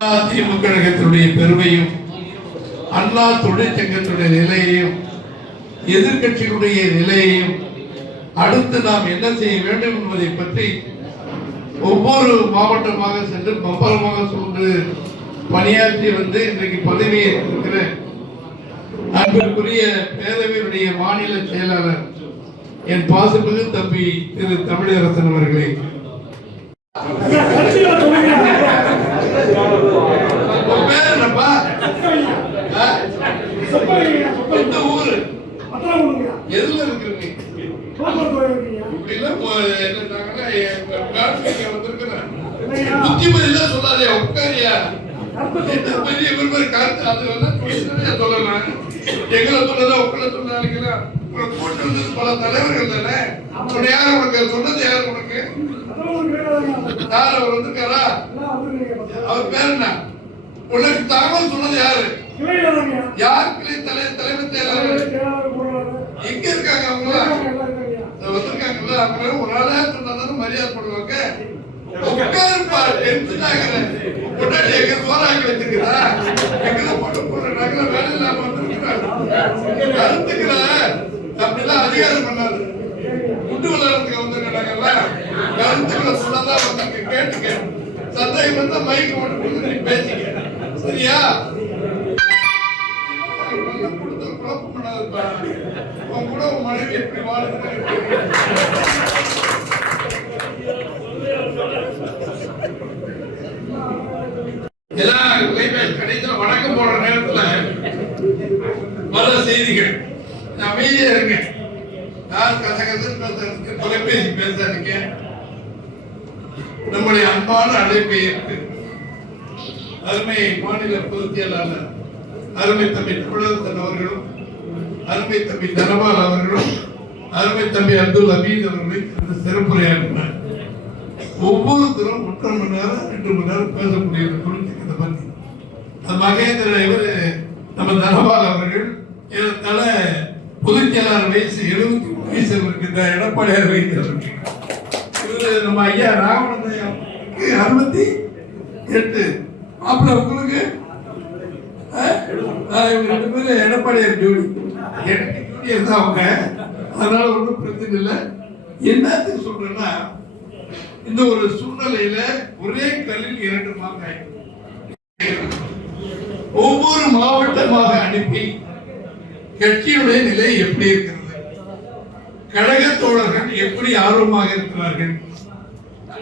திமுக கழகத்தினுடைய பெருமையும் அண்ணா தொழிற்சங்கத்தினுடைய நிலையையும் எதிர்கட்சியினுடைய நிலையையும் அடுத்து நாம் என்ன செய்ய வேண்டும் என்பதை பற்றி ஒவ்வொரு மாவட்டமாக சென்று பம்பரமாக சென்று பணியாற்றி வந்து இன்றைக்கு பதவியை இருக்கிற அன்பிற்குரிய பேரவையினுடைய மாநில செயலாளர் என் பாசமிகு தம்பி திரு தமிழரசன் அவர்களே, எதுல இருக்கு புத்திமதியெல்லாம் சொல்லாதே, உட்காரியா பெரிய கருத்து அது சொல்லலாம். எங்களை சொன்னதா உங்களை சொன்னாங்களா? கூட்டு வந்தது பல தலைவர்கள் தானே. யார் உனக்கு சொன்னது? யார் உனக்கு? யார் அவர் வந்திருக்காரா? அவர் பேர் என்ன? உனக்கு தகவல் சொன்னது யாரு? யார் கிளை தலைவர் செயலாளர் எங்க இருக்காங்க? அவங்களா வந்திருக்காங்கல்ல? அவங்க ஒரு ஆளா சொன்னா மரியாதை பண்ணுவாங்க. உட்காருப்பா, டென்ஷன் ஆகிறேன். முன்னாடி எங்க சோறாக்கி வச்சுக்கிறா, எங்க போட்டு போடுற நகர வேலை இல்லாம வந்திருக்கிறார். கருத்துக்கிற அப்படிலாம் அதிகாரம் பண்ணாது. குண்டு விளையாடுறதுக்கு வந்திருக்கிறாங்கல்ல, கருத்துக்களை சொல்லதான் வந்திருக்கு. கேட்டுக்க, சந்தேகம் வந்தா மைக்கு போட்டு நீ பேசிக்க, சரியா? குழப்பம் பண்ணாதுப்பா. உன் கூட உன் மனைவி எப்படி வாழுது? கடைசியில் வணக்கம் போடுற நேரத்துல பல செய்திகள். அமைதியா இருங்க. யார் கசகசன்னு தொலைபேசி பேசாதீங்க. நம்முடைய அன்பான அழைப்பை இருக்கு அருமை மாநில பொதுச் செயலாளர் அருமை தம்பி தமிழரசன் அவர்களும், அருமை தம்பி தனபால் அவர்களும், அருமை தம்பி அப்துல் ஹமீத் அவர்களும் சிறப்புரையாற்றினார். ஒவ்வொருத்தரும் 1.5 மணி நேரம் 2 மணி நேரம் பேசக்கூடியது புரிஞ்சுக்கிறத பத்தி. மகேந்திர இவர் நம்ம தனபால் அவர்கள் ஏறத்தாழ பொதுச் செயலாளர் வயசு 73 வயசு இருக்கின்ற எடப்பாடியார் வயசு இவரு நம்ம ஐயா ராவணன் 68. அப்புறம் உங்களுக்கு இவங்க 2 பேரும் எடப்பாடியார் ஜோடி. எனக்கு ஜூனியர் தான் அவங்க, அதனால ஒன்றும் பிரச்சனை இல்லை. என்னத்துக்கு சொல்றேன்னா, இந்த ஒரு சூழ்நிலையில ஒரே கல்லில் 2 மாங்காய் ஒவ்வொரு மாவட்டமாக அனுப்பி கட்சியுடைய நிலை எப்படி இருக்கிறது, கழக தோழர்கள் எப்படி ஆர்வமாக இருக்கிறார்கள்.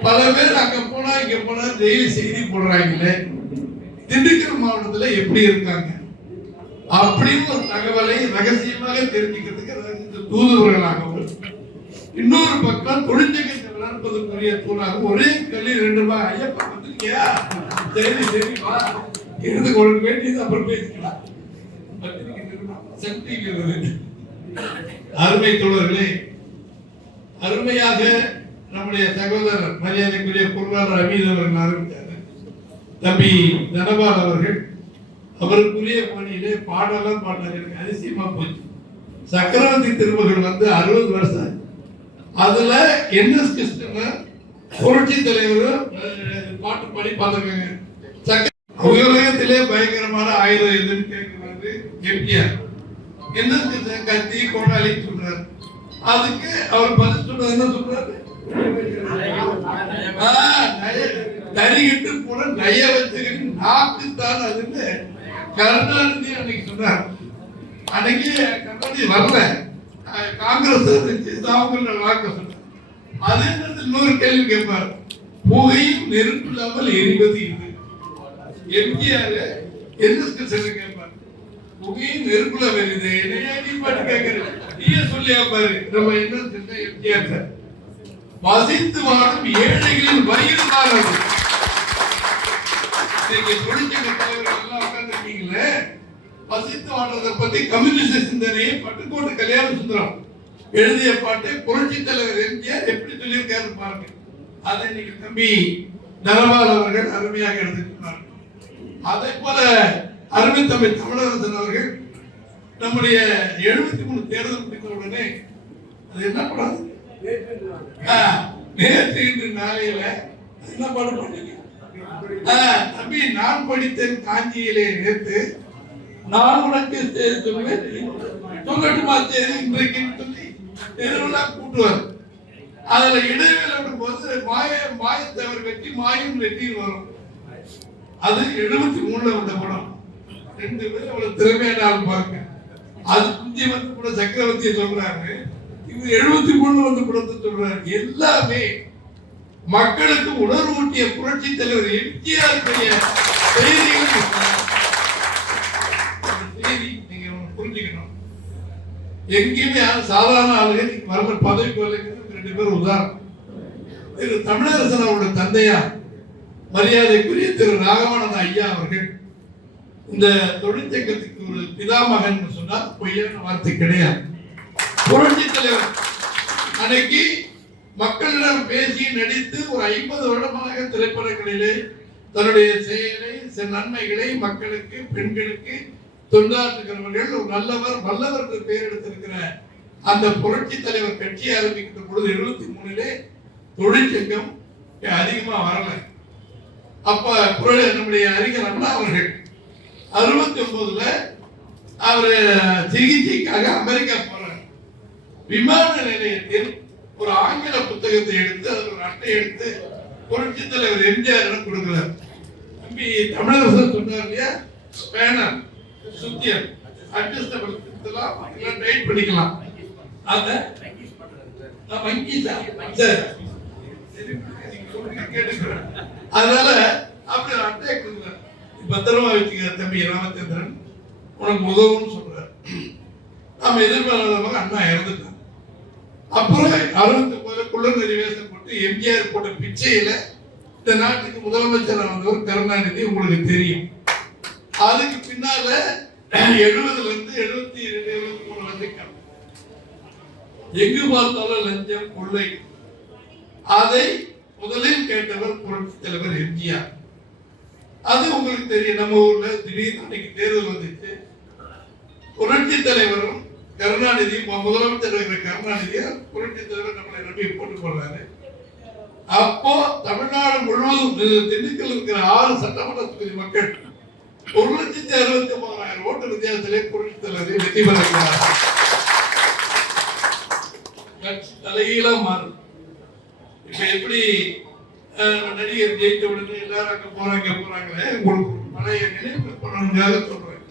பல பேர் அங்க போனா இங்க போனா டெய்லி செய்தி போடுறாங்களே, திண்டுக்கல் மாவட்டத்துல எப்படி இருக்காங்க அப்படின்னு ஒரு தகவலை ரகசியமாக தெரிஞ்சுக்கிறதுக்கு தூதுவர்களாகவும், இன்னொரு பக்கம் தொழிற்சங்கத்தை வளர்ப்பதற்குரிய தூணாக ஒரே கல்லில் 2 மாங்காய். ஐயப்பா வந்துருக்கியா? சரி சரிவா, இருந்து கொடுக்க வேண்டியது அப்புறம் பேசிக்கலாம். அருமை தோழர்களே, அருமையாக நம்முடைய சகோதரர் மரியாதைக்குரிய பொருளாளர் அமீத் அவர்கள் ஆரம்பித்தார். தம்பி தனபால் அவர்கள் அவருக்குரிய பணியிலே பாடலாம் பாடினார். எனக்கு அதிசயமா போச்சு. சக்கரவர்த்தி திருமகள் வந்து 60 வருஷம். அதுல என்எஸ் கிருஷ்ணன் புரட்சி தலைவர் பாட்டு பாடி பார்த்துருக்காங்க. உலகத்திலே பயங்கரமான ஆயுதம் எதுன்னு கேட்கிறது எம்ஜிஆர். என்ன கத்தி கோடாலி சொல்றாரு. அதுக்கு அவர் பதில் சொல்றது என்ன சொல்றாரு? தறிகிட்டு போன நய வச்சுக்கிட்டு நாக்குத்தான் அதுன்னு கருணாநிதி அன்னைக்கு சொன்னார். அன்னைக்கு கருணாநிதி வரல, காங்கிரஸ் அவங்கள வாக்க சொன்னார். அதே நேரத்தில் இன்னொரு கேள்வி கேட்பார், புகையும் நெருப்பு இல்லாமல் எரிவது இது. எம்ஜிஆர் என்ன கேட்பார், புகையும் நெருப்புல வருது, என்னையா நீ பாட்டு கேட்கிற, நீயே சொல்லியா பாரு. நம்ம என்ன செஞ்ச எம்ஜிஆர் சார், வசித்து வாழும் ஏழைகளின் வயிறு மாறது. தொழிற்சங்க தலைவர்கள் எல்லாம் உட்கார்ந்துருக்கீங்களே, வசித்து வாழ்றதை பத்தி கம்யூனிஸ்ட் சிந்தனையை பட்டுக்கோட்டு கல்யாண சுந்தரம் எழுதிய பாட்டை புரட்சி தலைவர் எம்ஜிஆர் எப்படி சொல்லியிருக்காரு பாருங்க. அதை நீங்க தம்பி தனபால் அவர்கள் அருமையாக எடுத்துக்கிறார்கள். அதே போல அருமை தம்பி தமிழரசன் அவர்கள் நம்முடைய 73 தேர்தல் முடிந்த உடனே அது என்ன படம் நேற்று இன்று நாளையில என்ன படம் பண்ணீங்க? தம்பி நான் படித்தேன் காஞ்சியிலே நேற்று நான் உனக்கு செய்தி சொல்லுவேன் சொல்லட்டுமா செய்தி இன்றைக்கு சொல்லி தெருவிழா கூட்டுவார். அதுல இடைவேளை விடும் போது மாயத்தவர் வெற்றி மாயும் வெற்றியும் வரும். அது 73 வந்த படம். 2 பேரும் அவ்வளவு திறமையான ஆள் பாருங்க. அது குஞ்சி வந்து கூட சக்கரவர்த்தியை சொல்றாரு, இவர் 73 வந்த படத்தை சொல்றாரு. எல்லாமே மக்களுக்கு உணர்வூட்டிய புரட்சி தலைவர் எம்ஜிஆர் செய்திகள் செய்தி நீங்க புரிஞ்சுக்கணும். எங்கேயுமே சாதாரண ஆளுகள் வர பதவிக்கு வரலைங்கிறது 2 பேர் உதாரணம். திரு தமிழரசன் அவருடைய தந்தையா மரியாதைக்குரிய திரு ராகவானந்த ஐயா அவர்கள் இந்த தொழிற்சங்கத்துக்கு ஒரு பிதாமகன் சொன்னால் பொய்யான வார்த்தை கிடையாது. புரட்சி தலைவர் அன்னைக்கு மக்களிடம் பேசி நடித்து ஒரு 50 வருடமாக திரைப்படங்களிலே தன்னுடைய செயலை நன்மைகளை மக்களுக்கு பெண்களுக்கு தொண்டாற்றுகிறவர்கள் ஒரு நல்லவர் வல்லவர் என்று பெயர் எடுத்திருக்கிற அந்த புரட்சி தலைவர் கட்சி ஆரம்பிக்கிற பொழுது 73 தொழிற்சங்கம் அதிகமா வரல. அப்ப நம்முடைய அறிஞர் அண்ணா அவர்கள் 69 அவர் சிகிச்சைக்காக அமெரிக்கா போறார். விமான நிலையத்தில் ஒரு ஆங்கில புத்தகத்தை எடுத்து அதில் ஒரு அட்டை எடுத்து புரட்சி தலைவர் எம்ஜிஆர் கொடுக்கிறார். தம்பி தமிழரசன் சொன்னார் இல்லையா, ஸ்பேனர் சுத்தியல் அட்ஜஸ்டபிள் இதெல்லாம் டைட் பண்ணிக்கலாம். அத அதனால அப்படி அட்டை கொடுக்கிறார். பத்திரமா வச்சுக்கிற தம்பி ராமச்சந்திரன் உனக்கு உதவுன்னு சொல்றாரு. நாம எதிர்பாராதவங்க அண்ணா இறந்துட்டாங்க. அப்புறம் 69 குள்ளநெறி வேஷம் போட்டு எம்ஜிஆர் போட்ட பிச்சையில இந்த நாட்டுக்கு முதலமைச்சர் வந்தவர் கருணாநிதி உங்களுக்கு தெரியும். அதுக்கு பின்னால 70ல இருந்து 72 73 வரைக்கும் எங்கு பார்த்தாலும் லஞ்சம் கொள்ளை. அதை முதலில் கேட்டவர் புரட்சி தலைவர் எம்ஜிஆர். அது உங்களுக்கு தெரியும். நம்ம ஊர்ல திடீர்னு அன்னைக்கு தேர்தல் வந்துச்சு. புரட்சி தலைவரும் கருணாநிதி முதலமைச்சர் கருணாநிதி புரட்சி தலைவர் நம்மளை நம்பி போட்டு போடுறாரு. அப்போ தமிழ்நாடு முழுவதும் திண்டுக்கல் இருக்கிற 6 சட்டமன்ற தொகுதி மக்கள் 1,69,000 ஓட்டு வித்தியாசத்திலே புரட்சி தலைவரை வெற்றி பெறுகிறார். தலைகீழா மாறும். இப்ப எப்படி நடிகர் ஜெயித்த உடனே எல்லாரும் அங்க போறாங்க உங்களுக்கு பழைய நினைவு பண்ணணுங்காக சொல்றேன்.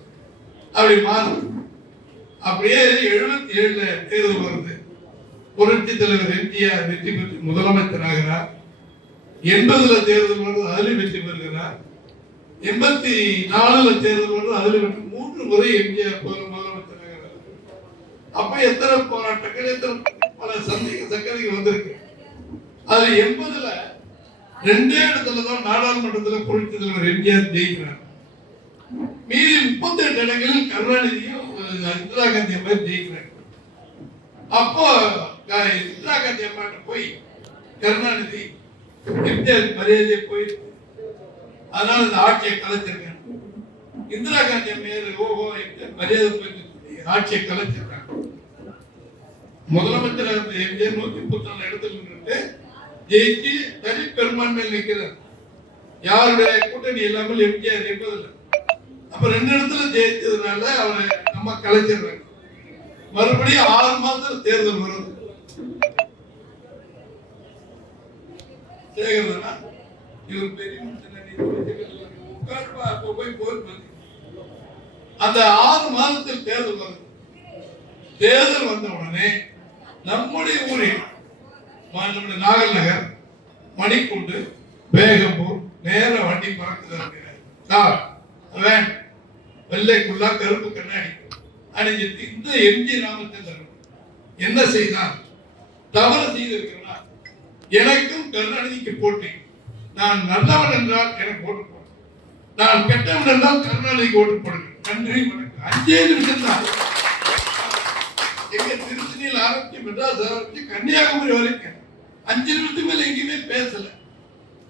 அப்படி மாறும். அப்படியே 77 தேர்தல் வருது. புரட்சி தலைவர் எம்ஜிஆர் வெற்றி பெற்று முதலமைச்சர் ஆகிறார். 80 தேர்தல் வருது, அதில் வெற்றி பெறுகிறார். 84 தேர்தல் வருது, அதில் வெற்றி. 3 முறை எம்ஜிஆர் முதலமைச்சர் ஆகிறார். அப்ப எத்தனை போராட்டங்கள், எத்தனை பல சக்கரைகள் வந்திருக்கு. அதுல 80ல 2 இடத்துலதான் நாடாளுமன்றத்தில் புரட்சி தலைவர் எம்ஜிஆர் ஜெயிக்கிறார். மீதி 38 இடங்களில் கருணாநிதியும் இந்திரா காந்தி அம்மா ஜெயிக்கிறாங்க. அப்போ இந்திரா காந்தி அம்மாட்ட போய் கருணாநிதி எம்ஜிஆர் மரியாதையை போய் அதனால இந்த ஆட்சியை கலைச்சிருக்காங்க. இந்திரா காந்தி அம்மையார் ஓஹோ மரியாதை போய் ஆட்சியை கலைச்சிருக்காங்க. முதலமைச்சர் எம்ஜிஆர் 134 இடத்துல நின்று ஜெயிச்சு தனி பெரும்பான்மையில் நிற்கிறார். யாருடைய கூட்டணி இல்லாமல் எம்ஜிஆர் 80ல. அப்ப 2 இடத்துல ஜெயிச்சதுனால அவரை நம்ம கலைச்சிடுறாங்க. மறுபடியும் 6 மாதத்துல தேர்தல் வருது. சேகரனா இவர் பெரிய அந்த 6 மாதத்தில் தேர்தல் வருது. தேர்தல் வந்த உடனே நம்முடைய ஊரில் நாகல் நகர், மணிக்கூண்டு, பேகம்பூர் நேர வண்டி பறக்குது. வெள்ளைக்குள்ளா கருப்பு கண்ணாடி அணிஞ்சிட்டு இந்த எம்ஜி ராமச்சந்திரன் என்ன செய்தார்? தவறு செய்திருக்கிறார். எனக்கும் கருணாநிதிக்கு போட்டி. நான் நல்லவன் என்றால் எனக்கு ஓட்டு போடு, நான் கெட்டவன் என்றால் கருணாநிதிக்கு ஓட்டு போடுங்க. நன்றி வணக்கம். 5 நிமிஷம் தான். எங்க திருச்சியில் ஆரம்பிச்சு மெட்ராஸ் ஆரம்பிச்சு கன்னியாகுமரி வரைக்கும் 5 நிமிஷத்துக்கு மேல எங்கேயுமே பேசல.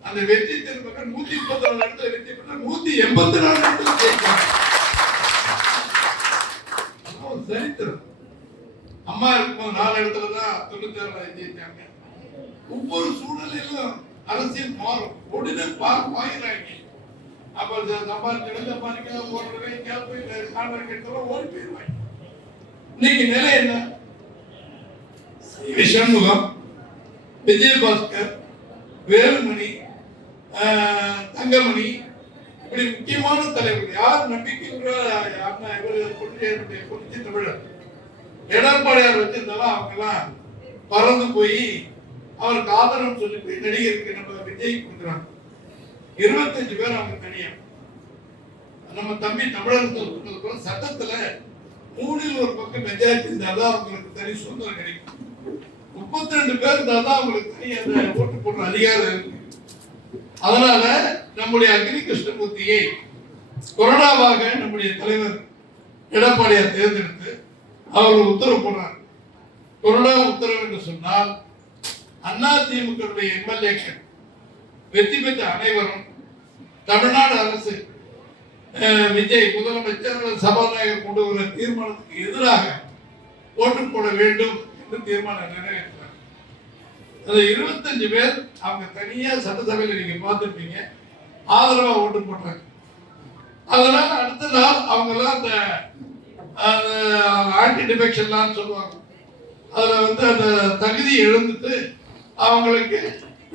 அந்த வெற்றி திருமகன் 134 இடத்துல வெற்றி பெற்ற 184 இடத்துல ஜெயிச்சாங்க. சரித்திரம். அம்மா இருக்கும்போது 4 இடத்துல தான் 96 ஜெயிச்சாங்க. ஒவ்வொரு சூழ்நிலையிலும் அரசியல் மாறும். உடனே வாங்கிடுறாங்க. அப்ப சம்பாதிக்க போடுறவே எங்கேயாவது போய் கான்ட்ராக்ட் எடுத்தாலும் ஓடி போயிடுவாங்க. இன்னைக்கு நிலை என்ன? சண்முகம், விஜயபாஸ்கர், வேலுமணி, தங்கமணி, இப்படி முக்கியமான தலைவர்கள் யார் நம்பிக்கைன்ற புரட்சி தமிழர் எடப்பாடியார் வச்சிருந்தாலும் அவங்க எல்லாம் பறந்து போய் அவருக்கு ஆதரவு சொல்லி போய் நடிகருக்கு நம்ம விஜய் கொடுக்குறாங்க. 25 பேர் அவங்க தனியா. நம்ம தம்பி தமிழகத்தில் சட்டத்துல 3 ஒரு பக்கம் மெஜாரிட்டி இருந்தாதான் அவங்களுக்கு தனி சுதந்திரம் கிடைக்கும். 32 பேர் இருந்தாதான் அவங்களுக்கு தனி அந்த ஓட்டு போடுற அதிகாரம் இருக்கு. அதனால நம்முடைய அக்னி கிருஷ்ணமூர்த்தியை கொரோனாவாக நம்முடைய தலைவர் எடப்பாடியார் தேர்ந்தெடுத்து அவர் உத்தரவு போடுறார். கொரோனா உத்தரவு என்று சொன்னால் அதிமுக எம்எல்ஏக்கள் வெற்றி பெற்ற அனைவரும் தமிழ்நாடு அரசு விஜய் முதலமைச்சர் சபாநாயகர் கொண்டு வர தீர்மானத்துக்கு எதிராக ஓட்டு போட வேண்டும் என்று தீர்மானம் நிறைவேற்றார். அந்த 25 பேர் அவங்க தனியா சட்டசபையில் நீங்க பார்த்துருப்பீங்க, ஆதரவா ஓட்டு போட்டாங்க. அதனால அடுத்த நாள் அவங்க எல்லாம் அந்த ஆன்டி டிஃபெக்ஷன் சொல்லுவாங்க. அதுல அந்த தகுதி எழுந்துட்டு அவங்களுக்கு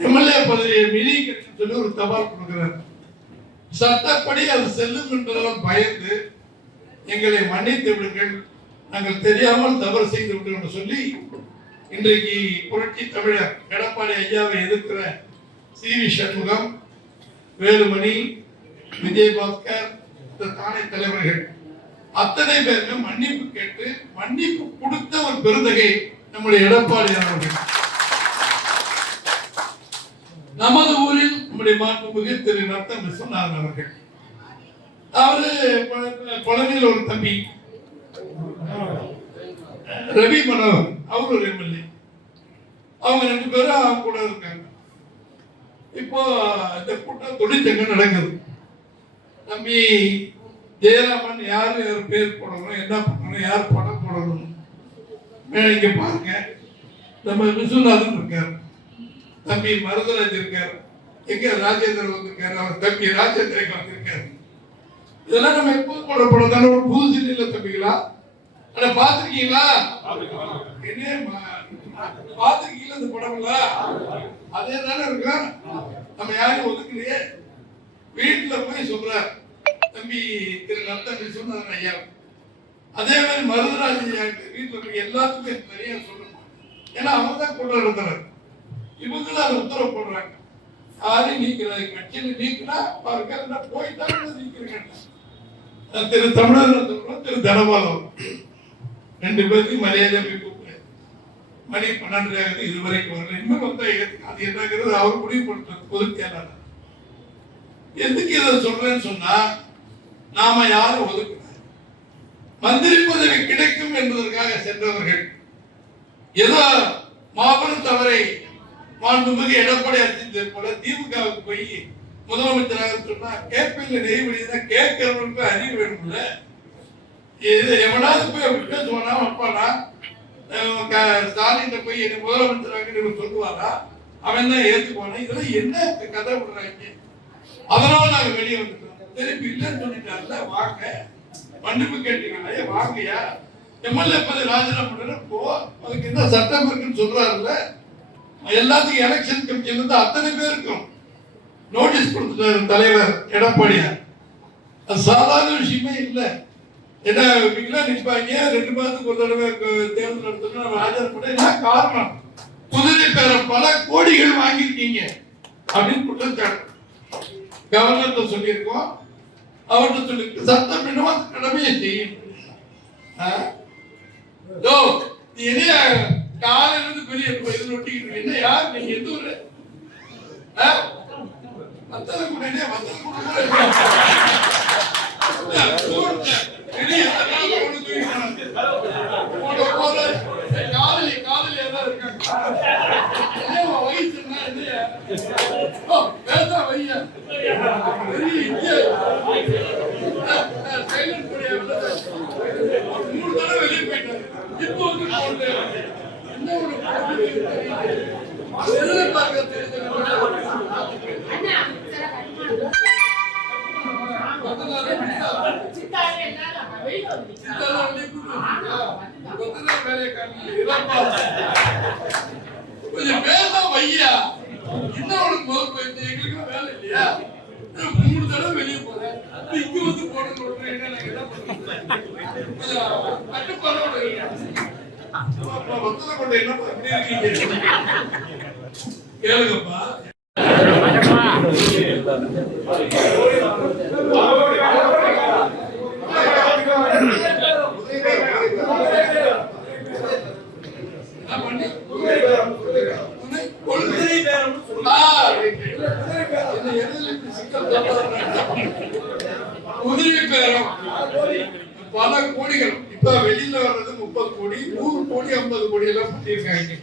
எம்எல்ஏ பதவியை மினி கட்சி சொல்லி ஒரு தபால் கொடுக்கிறார். சட்டப்படி அது செல்லும் என்பதால் பயந்து எங்களை மன்னித்து விடுங்கள், நாங்கள் தெரியாமல் தவறு செய்து விடுவோம் சொல்லி இன்றைக்கு புரட்சி தமிழர் எடப்பாடி ஐயாவை எதிர்க்கிற சி.வி. சண்முகம், வேலுமணி, விஜயபாஸ்கர், தானே தலைவர்கள் அத்தனை பேருக்கு மன்னிப்பு கேட்டு மன்னிப்பு கொடுத்த ஒரு பெருந்தகை நம்முடைய எடப்பாடி அவர்கள். நமது ஊரில் நம்முடைய மாண்புமிகு திரு ரத்தன் விஸ்வநாதன் அவர்கள், அவரு பழனியில் ஒரு தம்பி ரவி மனோகர், அவர் ஒரு எம்எல்ஏ. அவங்க 2 பேரும் அவங்க கூட இருக்காங்க. இப்போ இந்த கூட்டம் தொழிற்சங்கம் நடக்குது. தம்பி ஜெயராமன் யாரு பேர் போடணும், என்ன பண்ணணும், யார் பணம் போடணும் இங்க பாருங்க. நம்ம விஸ்வநாதன் இருக்காரு, தம்பி மருதராஜ் இருக்காரு, எங்க ராஜேந்திரன் வந்திருக்காரு, அவர் தம்பி ராஜேந்திரன் வந்திருக்காரு. இதெல்லாம் நம்ம எப்போது போட படம் தானே, ஒரு புது சிட்டில தம்பிங்களா ஆனா பாத்துருக்கீங்களா? பாத்துருக்கீங்களா இந்த படம்ல? அதே தானே இருக்கு. நம்ம யாரும் ஒதுக்கலையே. வீட்டுல போய் சொல்றார் தம்பி திரு ரத்தன் சொன்னது ஐயா. அதே மாதிரி மருதராஜ் வீட்டுல போய் எல்லாத்துக்குமே நிறைய சொல்லணும். ஏன்னா அவங்க தான் கொண்டு நடத்துறாரு. இவங்களும் அதை உத்தரவு போடுறாங்க. யாரையும் நீக்கிறாங்க, கட்சியில நீக்கினா பாருங்க போயிட்டாங்க நீக்கிறேன். திரு தமிழர் திரு தனபாலம் 2 பேருக்கு மரியாதை கூப்பிடுறேன். மணி 12 ஆகுது, இதுவரைக்கும் வரல. இன்னும் அது என்னங்கிறது அவர் முடிவு பண்றது பொதுச் செயலாளர். எதுக்கு இதை சொல்றேன்னு சொன்னா, நாம யாரும் ஒதுக்கல, மந்திரி பதவி கிடைக்கும் என்பதற்காக சென்றவர்கள் ஏதோ மாபெரும் தவறை மாண்புமிகு எடப்பாடி அரசு போல திமுகவுக்கு போய் முதலமைச்சராக சொன்னா கேட்பில் நெய்வழிதான் கேட்கிறவங்களுக்கு அறிவு வேணும்ல. இது எவனாவது போய் விட்டு சொன்னா அப்பானா ஸ்டாலின் போய் என்ன முதலமைச்சராக சொல்லுவாரா? அவன் தான் ஏத்துக்குவானா? இதெல்லாம் என்ன கதை விடுறாங்க? அதனால நாங்க வெளியே வந்துட்டோம். திருப்பி இல்லைன்னு சொல்லிட்டாருல, வாங்க மன்னிப்பு கேட்டீங்களா, வாங்கயா எம்எல்ஏ பதவி ராஜினாமா பண்ண போ, அதுக்கு என்ன சட்டம் இருக்குன்னு சொல்றாருல்ல. எல்லாத்துக்கும் எலெக்ஷன் கமிஷன் இருந்து அத்தனை பேருக்கும் நோட்டீஸ் கொடுத்துட்டாரு தலைவர் எடப்பாடியார். அது சாதாரண விஷயமே இல்லை. என்ன நிற்பாங்க 2 மாதத்துக்கு ஒரு தடவை தேர்தல் நடத்தணும் ஆஜர் பண்ண. என்ன காரணம்? குதிரை பேர பல கோடிகள் வாங்கியிருக்கீங்க அப்படின்னு குற்றச்சாட்டு கவர்னர்கிட்ட சொல்லியிருக்கோம். அவர்கிட்ட சொல்லி சட்டம் என்னவோ அந்த கடமையை செய்யும். நீ என்ன காலையில இருந்து பெரிய இது ஒட்டிக்கிட்டு என்ன யார் நீங்க எந்த ஒரு வெளியே போயிட்டாரு. கொஞ்சம் வேலை வையா. என்ன உனக்கு முதல் போயிடுச்சு, எங்களுக்கு வேலை இல்லையா? 3 தடவை வெளியே போறேன், இங்க வந்து போடணும். என்ன பண்றது? கட்டுப்பாடோட வந்ததை கொண்டு என்ன இருக்கீங்க கேளுங்கப்பா. குதிரை பேரம் பல கோடிகள். இப்ப வெளியில வர்றது 30 கோடி, 100 கோடி, 50 கோடி எல்லாம் பண்ணிருக்காங்க.